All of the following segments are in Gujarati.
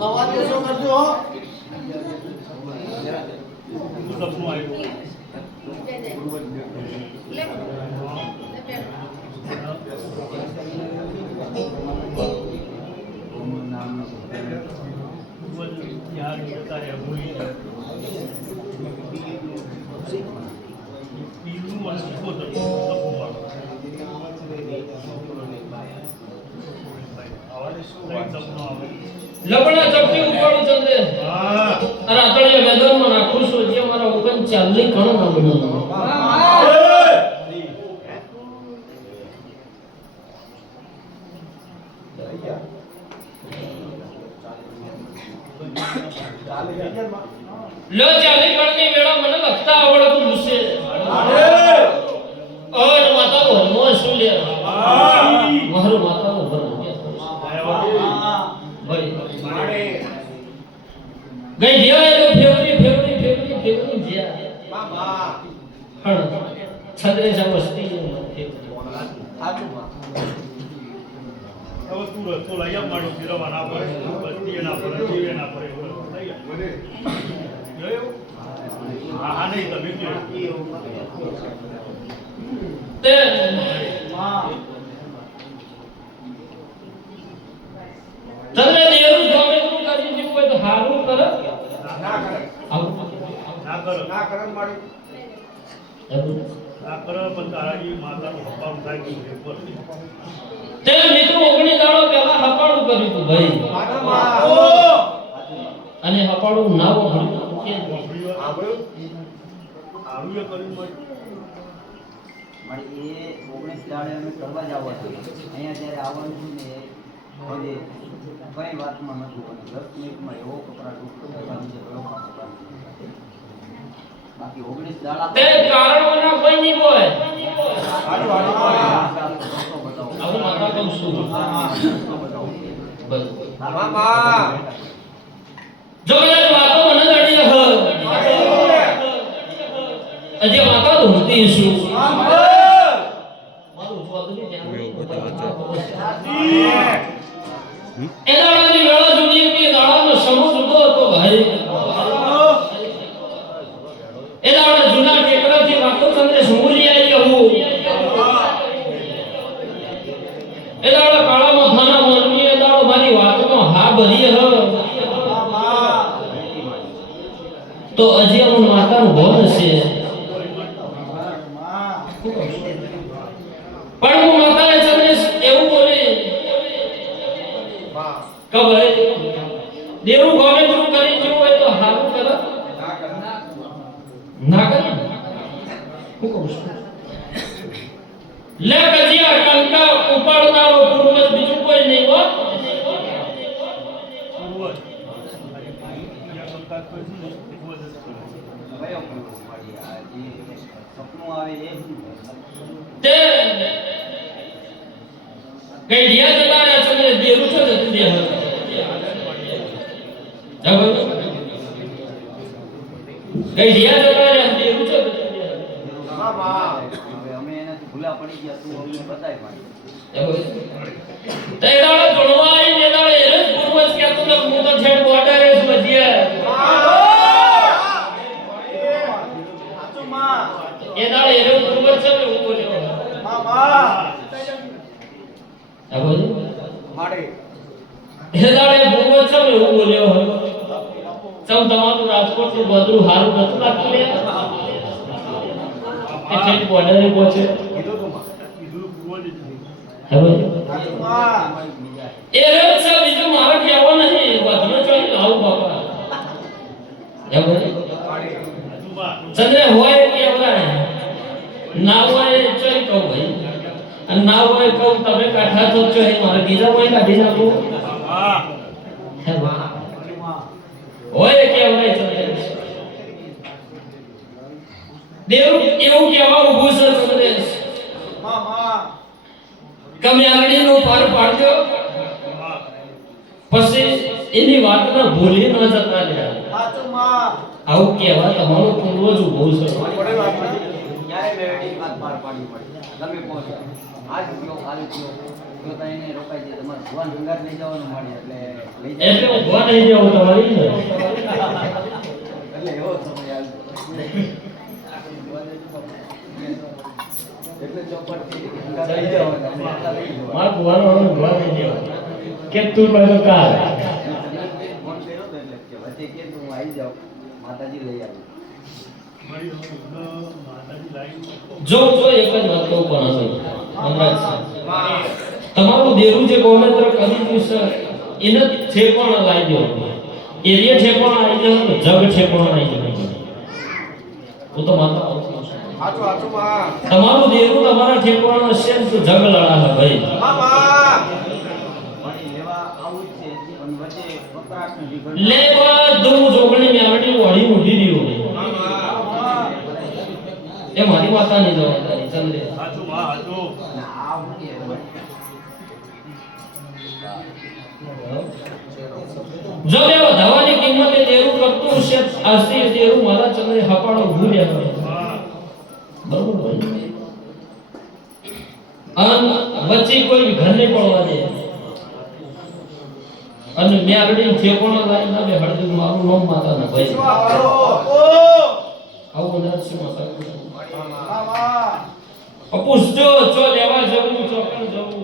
અવાજ શું કરજો લબડા ચપટી ઉપાડું ચંદ્રે અરે આતળિયા મેદાનમાં નાખું છું જે મારા 39 ઘણો ના બન્યો લો ચાલી કણની વેળા મને લખતા આવડતું ગુસ્સે ઓર માતા ભરમો શું લે મારું માતા ભરમો ભાઈ ગઈ દેવાય તો ફેવરી જ્યા બાબા હણ છંદ્રે સમસ્તી સાચું માં હવે તું રસ્તો લઈ આપ મારો ફેરવા ના પડે બસ્તી ના પડે જીવે ના પડે જોયું હા નહીં તમે તે ચંદ્ર દેવનું સ્વામી ગુરુ કરી જીવ હોય તો હારું કરે ના કરે ના કરો મારી ના કરો પણ તારાજી માતાનું હપાવું થાય કે ઉપર તે મિત્રો 19 દાડો પહેલા હપાડું કર્યું તું ભાઈ અને હપાડું ના વળ્યું કે આવું એ કર્યું મારી એ 19 દાડે અમે કરવા જ આવવા હતા અહીંયા જ્યારે આવવાનું છું ને એ કઈ વાતમાં નતું અને 10 મિનિટમાં એવો કપડા બાકી 19 દાડા તે કારણોના કોઈ નહીં હોય આવું માતા કહું છું બસ મામા જો કદાચ વાતો મને લડી હ અજે માતા ધોતી છું મારું સ્વાદની ધ્યાન એદાડાની વેળા જુદી કે દાડાનો સમૂહ જુદો હતો ભાઈ એદાડા જૂના ટેકરાથી વાતો તમને સુમરી આવી હું એદાડા કાળામાં થાના મરમી એદાડો મારી વાતનો હા ભરી હ તો અજે હું માતાનું ભવન છે પણ હું માતાને ચંદ્રેશ એવું બોલી કે ભાઈ દેવું ગમે ગુરુ કરી જેવું હોય તો હારું કરે ના કરે હું કહું છું લે કજિયા કંકા ઉપાડનારો પૂર્વજ બીજું કોઈ નહીં હો સપનું આવે એ તે ગઈડિયા જતા રહ્યા ચંદ્ર દેરું છો જતું દે હવે ગઈડિયા જતા રહ્યા દેરું છો જતું દે મામા હવે અમે એનાથી ભૂલા પડી ગયા તું અમને બતાય મારી તે દાડો જોડવા આવી ને દાડો એરસ પૂર્વજ કેતો ને હું તો છેડ બોર્ડર એસ બજીયા સાચું માં એ દાડો એરસ પૂર્વજ છે ને હું બોલ્યો મામા આ બોલ મારે એ દાડે પૂર્વજ છે ને હું બોલ્યો ચમ તમારું રાજકોટ નું બધું હારું નતું લાગતું લે એ છેડ બોર્ડર એ પહોંચે કીધું તું માં કીધું પૂર્વજ હવે સાચું માં એ રેત છે બીજું મારે કહેવો નહીં બધું જોઈ લાવું બાપા એમ ચંદ્ર હોય કેવરાય ના હોય ચોઈ કહું ભાઈ અને ના હોય કહું તમે કાઠા તો ચોઈ મારે બીજા કોઈ કાઢી નાખો હોય કેવરાય ચંદ્ર દેવ એવું કહેવા ઊભું છે ચંદ્રેશ મામા કમે આંગળીનો પાર પાડજો પછી એની વાતને ભૂલી ન જતા રહ્યા સાચું માં આવું કહેવા તમારો પૂર્વજ ઉભો છે પડે વાત ક્યારે મેં વાત પાર પાડવી પડે તમે પહોંચો આજ કયો કાલ કયો તો તો એને રોકાઈ જાય તમારે ભગવાન હંગાત લઈ જવાનું મળી એટલે લઈ જાય એટલે ઉભા નહીં જવું તમારી ને એટલે એવો સમય એટલે ચોપડથી હંગાત લઈ જવાના માતા લઈ જવાના મારા ભુવાનો ઉભા નહીં જવું કે તું મારો કાર ફોન કર્યો તો એટલે કે વચ્ચે કે હું આવી જાઉં માતાજી લઈ આવું મારી માતાજી લાઈન જો એક જ વાત કહું પણ હશે અમરાજ તમારું દેરું જે ગોમેન્દ્ર કરી દીધું છે એને છે પણ લાવી દો એરિયા છે પણ આવી જાવ જગ છે પણ આવી જાવ હું તો માતા હાચું હાચું માં તમારું દેરું તમારા ઠેકવાનું હશે તો જગ લડા છે ભાઈ માં પાણી લેવા આવું જ છે પણ વચ્ચે વપરાશ નથી કરતો. લે બધું જોગણી મેવડી વળી ઉઠી રહ્યું એ મારી માતા ની જવાબદારી ચંદ્રે સાચું માં સાચું અને આવું કે જો બે વધાવાની કિંમતે દેરું કરતું છે આસ્તી દેરું મારા ચંદ્રે હપાડો ભૂલ્યા હા બરોબર ભાઈ અન વચ્ચે કોઈ ઘર નહીં પડવા દે અને મેં આગળ ઠેકોણા લાઈન આવે હળદી મારું નામ માતા ના ભાઈ આવું નરસિંહ માતા અપુસ જો લેવા જવું ચોકન જવું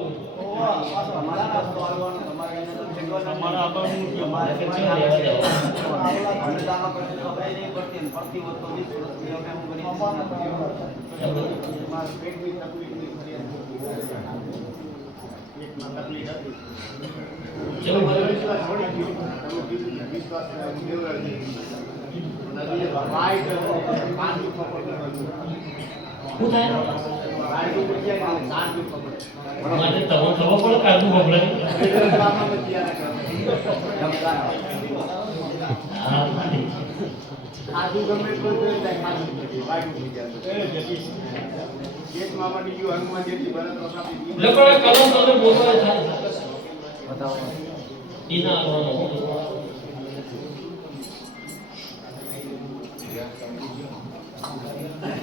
તમારા નાસ્તો આવવાનો તમારે એને તો ઠેકવાનો તમારા આપવાનું કે તમારે કે તમારે લેવા જવું અમદાવાદમાં કશું ખબર નહીં પડતી અને પડતી હોત તો 20 વર્ષ પહેલા મેં હું કરી મારા પેટની તકલીફની ફરિયાદ શું થાય માટે તમે ખબર પડે કાઢવું બગડે હા લકડા કલમ તમે બોલવા થાય બતાવો ઈના આવવાનો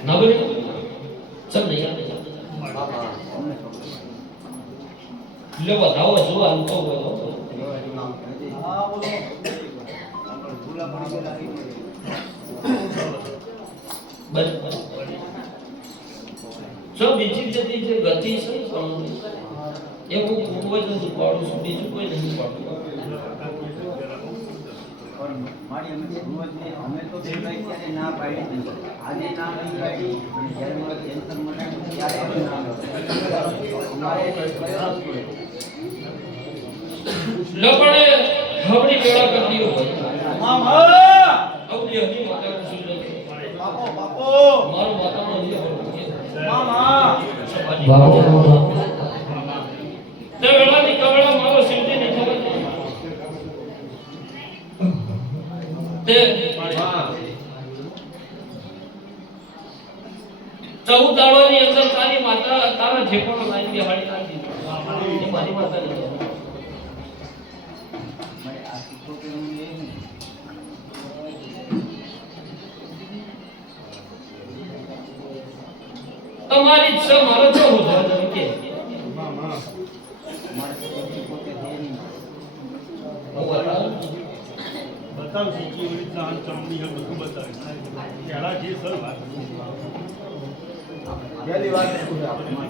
નબળી સબ નહીં આવે બાબા અમને ખબર લે બતાવો જો આમ તો બોલો હા બોલો આપણે ભૂલા પડી ગયેલા બસ જો બીજી જતી જે ગતિ છે એવું કોઈ નથી પાડું છું બીજું કોઈ નહીં પાડું પણ મારી અમે તો દેવરાઈ ત્યારે ના પાડી દીધી આજે ના નહીં પાડી અને જ્યારે મારે કેન્સર મટાડ્યું ત્યારે અમે ના પાડી. અમારે કયો રસ્તો? લપડે ખબડી વેળા કરી દીધો મામા આવડી હતી માતા કુસુમ બાપો બાપો મારો માતાનો જે મામા બાપો તે વેળાની કવળા મારો સિદ્ધિ ની ખબર તે 14 દાડોની અંદર તારી માતા તારા ઠેકાણો લાવી બેહાડી નાખી એ મારી માતા ની મારે આ સિત્તોતેરનું એ નહીં. તમારી ઈચ્છા મારો જો હું તમે કે મારે સિત્તોતેર એ નહીં. હું બતાવું બતાવશે કે એવી રીતના આ ચમડી છે બધું બતાવે પહેલા જે સર વાત પહેલી વાત શું છે આપણે એમાં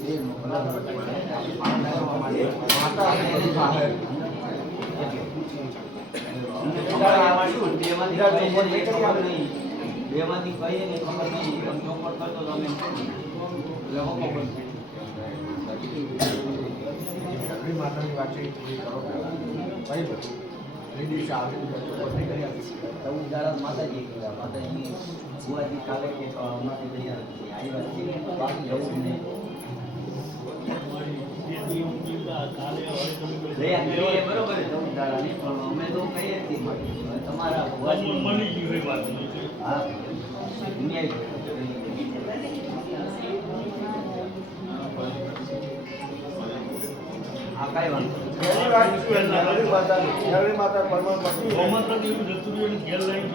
બે મોકલાવા પડે. માતા અને એની પાસે બેમાંથી કઈ એની ખબર નહીં પણ ચોપટ કરતો તો અમે એટલે હોકો બંધ. આપણી માતાની વાત છે એ પૂરી કરો ભાઈ એ દિવસે આવી કરી આપી 14 દાડા માતાજી ગયા માતાજી બુઆજી કાલે કે અમારે તૈયાર નથી આવ્યા છે બાકી જવું નહીં લઈ આવ્યા એ બરોબર છે 14 દાડા નહીં પણ અમે તો કહીએ જ છીએ હવે તમારા બુઆજી મળી ગયું એ વાત હા દુનિયા આ કાંઈ વાંધો નહીં. પહેલી વાત શું છે? પહેલી માતા પરમાત્મા ગૌમંત્ર એવું જતું રહ્યું અને ઘેર લઈને